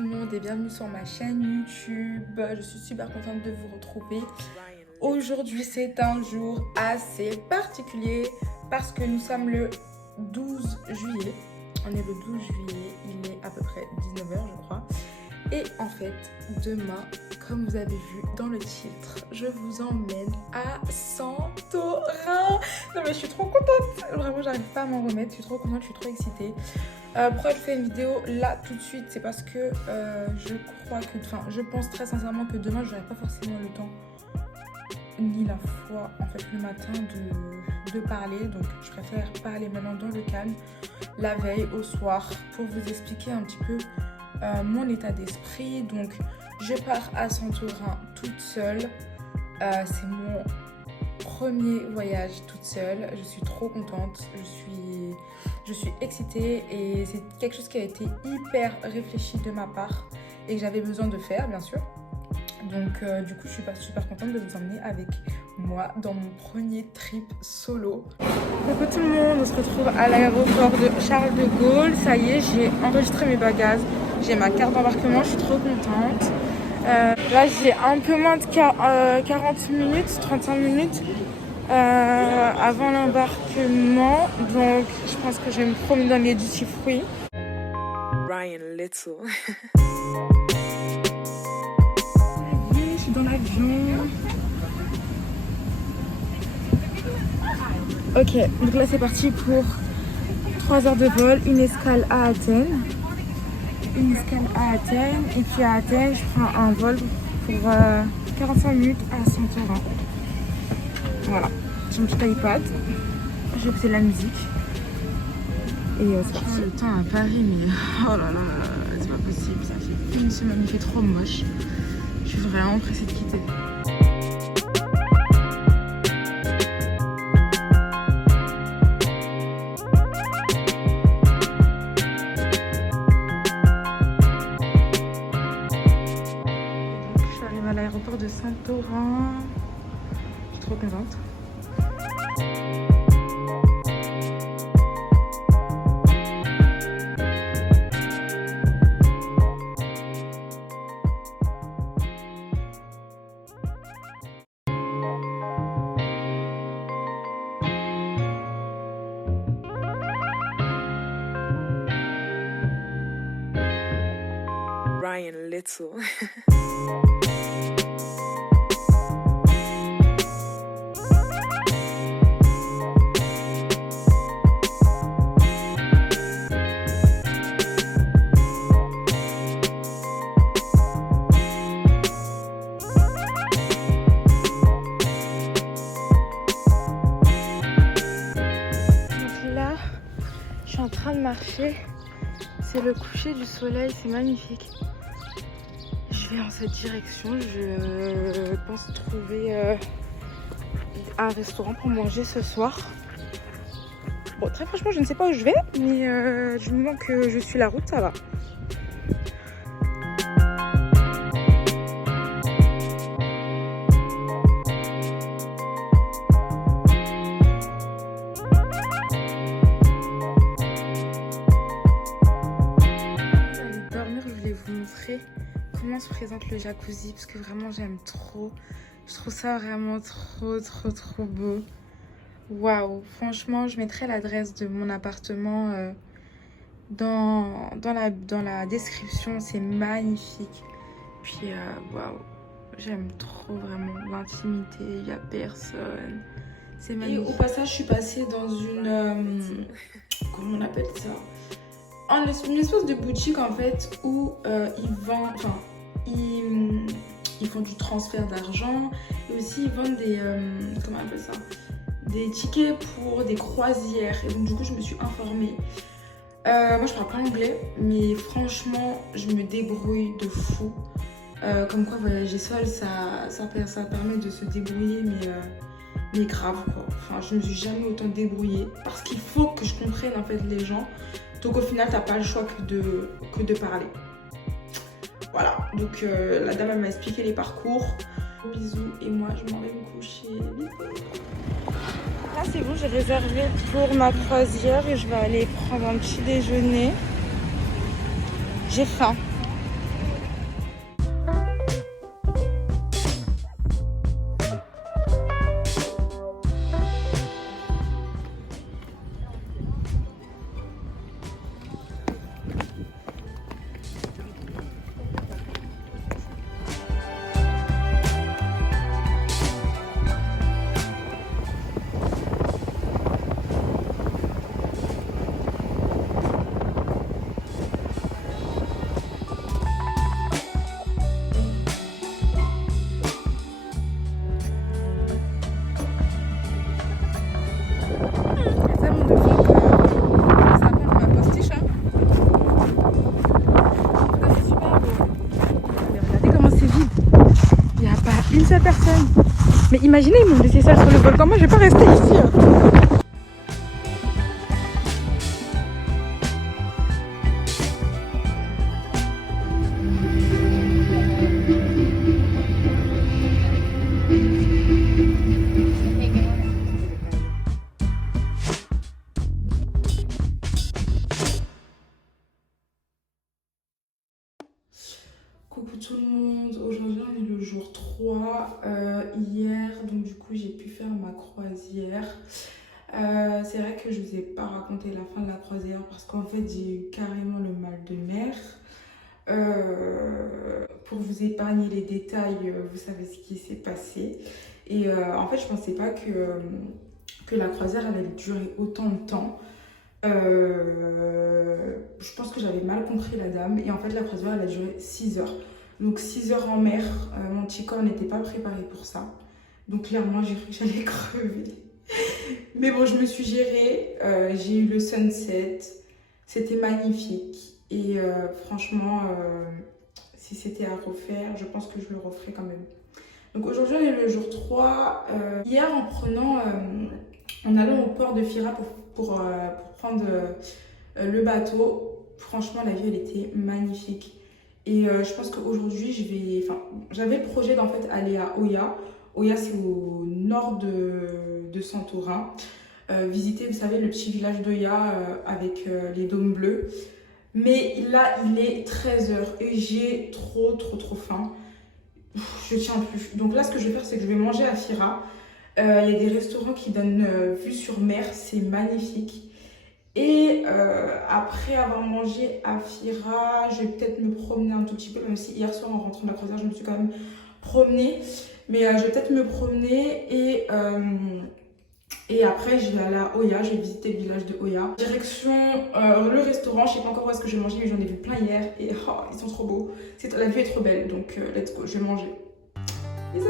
tout le monde et bienvenue sur ma chaîne YouTube. Je suis super contente de vous retrouver. Aujourd'hui c'est un jour assez particulier parce que nous sommes le 12 juillet. On est le 12 juillet, il est à peu près 19 h je crois. Et en fait, demain, comme vous avez vu dans le titre, je vous emmène à Santorin. Non mais je suis trop contente, vraiment j'arrive pas à m'en remettre, je suis trop contente, je suis trop excitée. Pourquoi je fais une vidéo là tout de suite? C'est parce que je pense très sincèrement que demain je n'aurai pas forcément le temps ni la foi en fait le matin de parler, donc je préfère parler maintenant dans le calme la veille au soir pour vous expliquer un petit peu mon état d'esprit. Donc je pars à Santorin toute seule, c'est mon premier voyage toute seule, je suis trop contente, je suis excitée et c'est quelque chose qui a été hyper réfléchi de ma part et que j'avais besoin de faire bien sûr. Donc du coup je suis super contente de vous emmener avec moi dans mon premier trip solo. Coucou tout le monde, on se retrouve à l'aéroport de Charles de Gaulle. Ça y est, j'ai enregistré mes bagages, j'ai ma carte d'embarquement, je suis trop contente. Là j'ai un peu moins de 40 minutes, 35 minutes avant l'embarquement. Donc je pense que je vais me promener dans les duty free. Ryan Little. Je suis dans l'avion. Ok, donc là c'est parti pour 3 heures de vol, une escale à Athènes. Et puis à Athènes je prends un vol pour 45 minutes à Santorin. Voilà, j'ai mon petit iPad, j'ai écouté la musique et c'est parti. Le temps à Paris, mais oh là là, c'est pas possible, ça fait une semaine, il fait trop moche. Je suis vraiment pressée de quitter. À l'aéroport de Santorin, je suis trop contente. Ryan Little. Je suis en train de marcher, c'est le coucher du soleil, c'est magnifique. Je vais en cette direction, je pense trouver un restaurant pour manger ce soir. Bon, très franchement, je ne sais pas où je vais, mais du moment que je suis la route, ça va. Comment se présente le jacuzzi parce que vraiment j'aime trop. Je trouve ça vraiment trop beau. Waouh, franchement je mettrai l'adresse de mon appartement dans la description. C'est magnifique. Puis waouh, j'aime trop vraiment l'intimité, il n'y a personne. C'est magnifique. Et au passage je suis passée dans une comment on appelle ça, une espèce de boutique en fait où ils font du transfert d'argent et aussi ils vendent des comment on appelle ça, des tickets pour des croisières. Et donc du coup je me suis informée. Moi je parle pas anglais mais franchement je me débrouille de fou. Comme quoi voyager seule ça permet de se débrouiller mais grave quoi. Enfin je me suis jamais autant débrouillée parce qu'il faut que je comprenne en fait les gens. Donc au final, t'as pas le choix que de parler. Voilà, donc la dame elle m'a expliqué les parcours. Bisous et moi je m'en vais me coucher. Bisous. Là c'est bon, j'ai réservé pour ma croisière et je vais aller prendre un petit déjeuner. J'ai faim. seule personne. Mais imaginez, ils m'ont laissé seule sur le volcan. Moi, je vais pas rester ici. Coucou tout le monde, aujourd'hui on est le jour 3, hier donc du coup j'ai pu faire ma croisière. C'est vrai que je vous ai pas raconté la fin de la croisière parce qu'en fait j'ai eu carrément le mal de mer. Pour vous épargner les détails, vous savez ce qui s'est passé. Et en fait je pensais pas que la croisière elle allait durer autant de temps. Je pense que j'avais mal compris la dame et en fait la croisière elle a duré 6 heures. Donc 6 heures en mer, mon petit corps n'était pas préparé pour ça. Donc clairement j'ai cru que j'allais crever. Mais bon, je me suis gérée, j'ai eu le sunset, c'était magnifique. Et franchement, si c'était à refaire, je pense que je le referais quand même. Donc aujourd'hui on est le jour 3. Hier en allant au port de Fira pour prendre le bateau, franchement la vue elle était magnifique. Et je pense qu'aujourd'hui j'avais le projet d'en fait aller à Oia. Oia c'est au nord de Santorin. Visiter, vous savez, le petit village d'Oia avec les dômes bleus. Mais là il est 13 h et j'ai trop faim. Je tiens plus. Donc là ce que je vais faire c'est que je vais manger à Fira. Il y a des restaurants qui donnent vue sur mer, c'est magnifique. Et après avoir mangé à Fira, je vais peut-être me promener un tout petit peu, même si hier soir en rentrant de la croisière, je me suis quand même promenée. Mais je vais peut-être me promener et après je vais aller à Oia, je vais visiter le village de Oia. Direction le restaurant, je sais pas encore où est-ce que je vais manger, mais j'en ai vu plein hier et oh, ils sont trop beaux. La vue est trop belle, donc let's go, je vais manger. Bisous!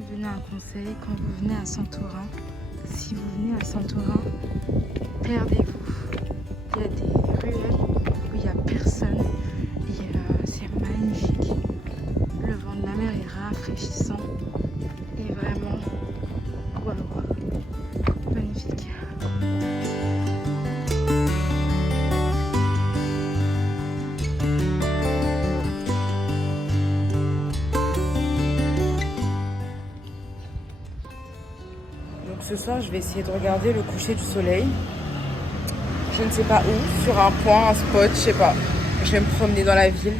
Vous donner un conseil quand vous venez à Santorin. Si vous venez à Santorin, perdez-vous. Il y a des ruelles où il n'y a personne et c'est magnifique. Le vent de la mer est rafraîchissant et vraiment waouh, magnifique. Ce soir, je vais essayer de regarder le coucher du soleil. Je ne sais pas où, sur un point, un spot, je sais pas. Je vais me promener dans la ville,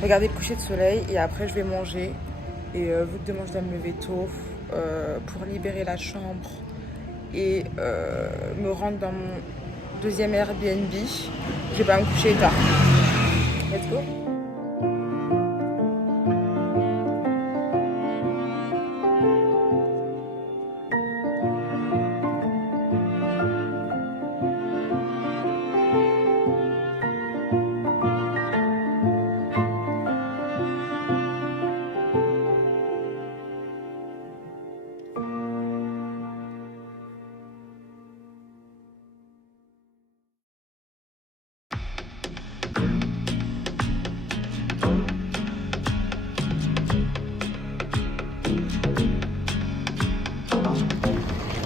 regarder le coucher de soleil et après je vais manger. Et vu que demain je dois me lever tôt pour libérer la chambre et me rendre dans mon deuxième Airbnb, je vais pas me coucher tard. Let's go!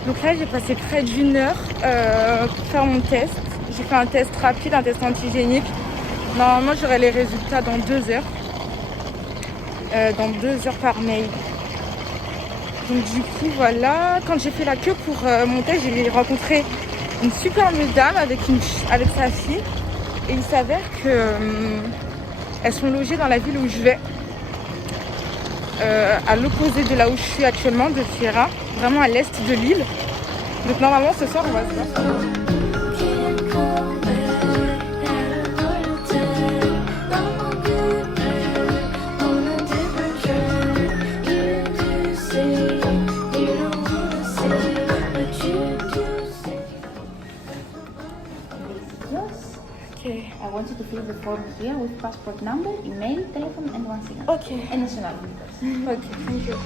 Donc là, j'ai passé près d'une heure pour faire mon test. J'ai fait un test rapide, un test antigénique. Normalement, j'aurai les résultats dans 2 heures. Dans 2 heures par mail. Donc du coup voilà, quand j'ai fait la queue pour monter, j'ai rencontré une superbe dame avec sa fille. Et il s'avère que elles sont logées dans la ville où je vais, à l'opposé de là où je suis actuellement, de Sierra, vraiment à l'est de l'île. Donc normalement ce soir on va se voir. Okay. I want you to fill the form here with passport number, email, telephone, and one signature. Okay. And nationality, of course. Okay, thank you.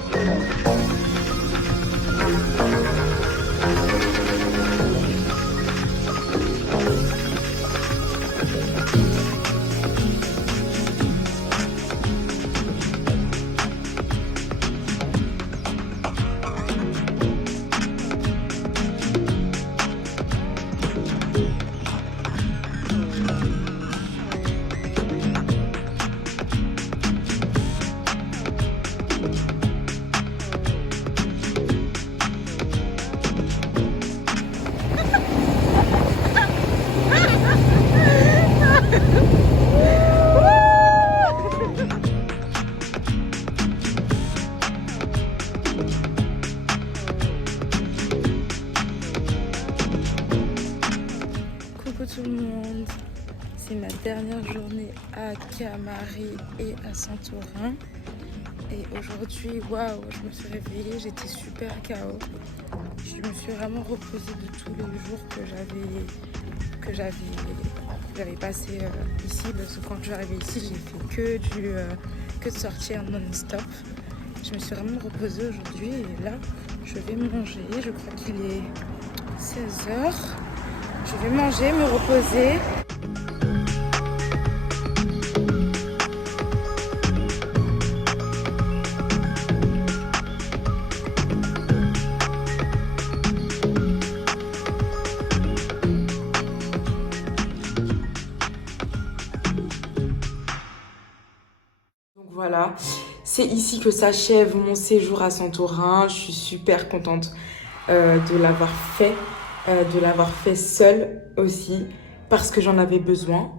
Coucou tout le monde, c'est ma dernière journée à Camari et à Santorin. Et aujourd'hui, waouh, je me suis réveillée, j'étais super KO. Je me suis vraiment reposée de tous les jours que j'avais passé ici. Parce que quand je suis arrivée ici, j'ai fait que de sortir non-stop. Je me suis vraiment reposée aujourd'hui et là, je vais manger. Je crois qu'il est 16h. Je vais manger, me reposer. Donc voilà, c'est ici que s'achève mon séjour à Santorin. Je suis super contente de l'avoir fait seule aussi, parce que j'en avais besoin.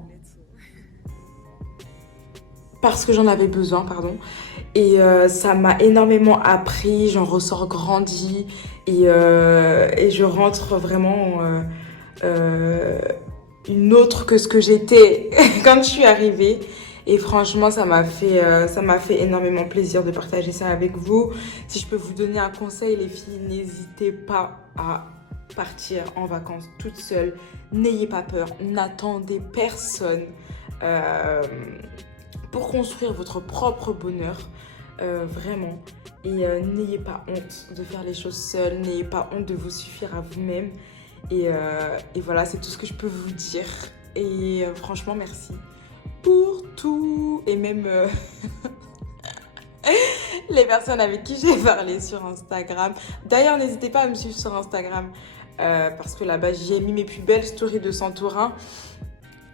Pardon. Et ça m'a énormément appris, j'en ressors grandie et je rentre vraiment une autre que ce que j'étais quand je suis arrivée. Et franchement, ça m'a fait énormément plaisir de partager ça avec vous. Si je peux vous donner un conseil, les filles, n'hésitez pas à partir en vacances toute seule. N'ayez pas peur, n'attendez personne pour construire votre propre bonheur, vraiment. Et n'ayez pas honte de faire les choses seule, n'ayez pas honte de vous suffire à vous-même. Et voilà, c'est tout ce que je peux vous dire. Et franchement, merci pour tout. Et même les personnes avec qui j'ai parlé sur Instagram. D'ailleurs, n'hésitez pas à me suivre sur Instagram. Parce que là-bas, j'ai mis mes plus belles stories de Santorin.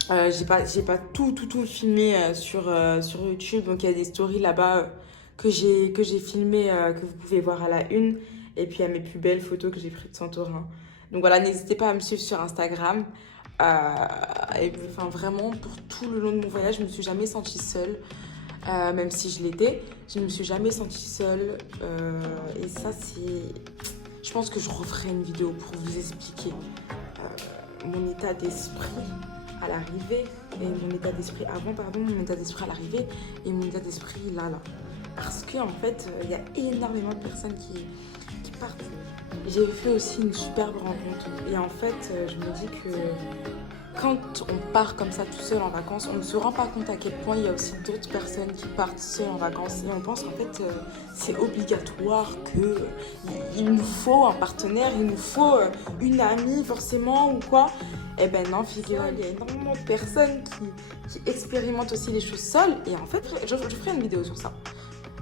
J'ai pas tout filmé sur YouTube. Donc, il y a des stories là-bas que j'ai filmées, que vous pouvez voir à la une. Et puis, il y a mes plus belles photos que j'ai prises de Santorin. Donc, voilà, n'hésitez pas à me suivre sur Instagram. Et enfin, vraiment, pour tout le long de mon voyage, je ne me suis jamais sentie seule. Même si je l'étais, je ne me suis jamais sentie seule. Et ça, c'est... Je pense que je referai une vidéo pour vous expliquer mon état d'esprit à l'arrivée et mon état d'esprit avant, mon état d'esprit à l'arrivée et mon état d'esprit là. Parce qu'en fait, il y a énormément de personnes qui partent. J'ai fait aussi une superbe rencontre et en fait, je me dis que quand on part comme ça tout seul en vacances, on ne se rend pas compte à quel point il y a aussi d'autres personnes qui partent seules en vacances. Et on pense qu'en fait, c'est obligatoire qu'il nous faut un partenaire, il nous faut une amie forcément ou quoi. Eh ben non, figurez-vous, il y a énormément de personnes qui expérimentent aussi les choses seules. Et en fait, je ferai une vidéo sur ça.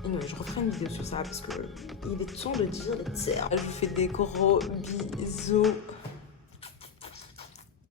Je referai une vidéo sur ça parce qu'il est temps de dire les termes. Je vous fais des gros bisous.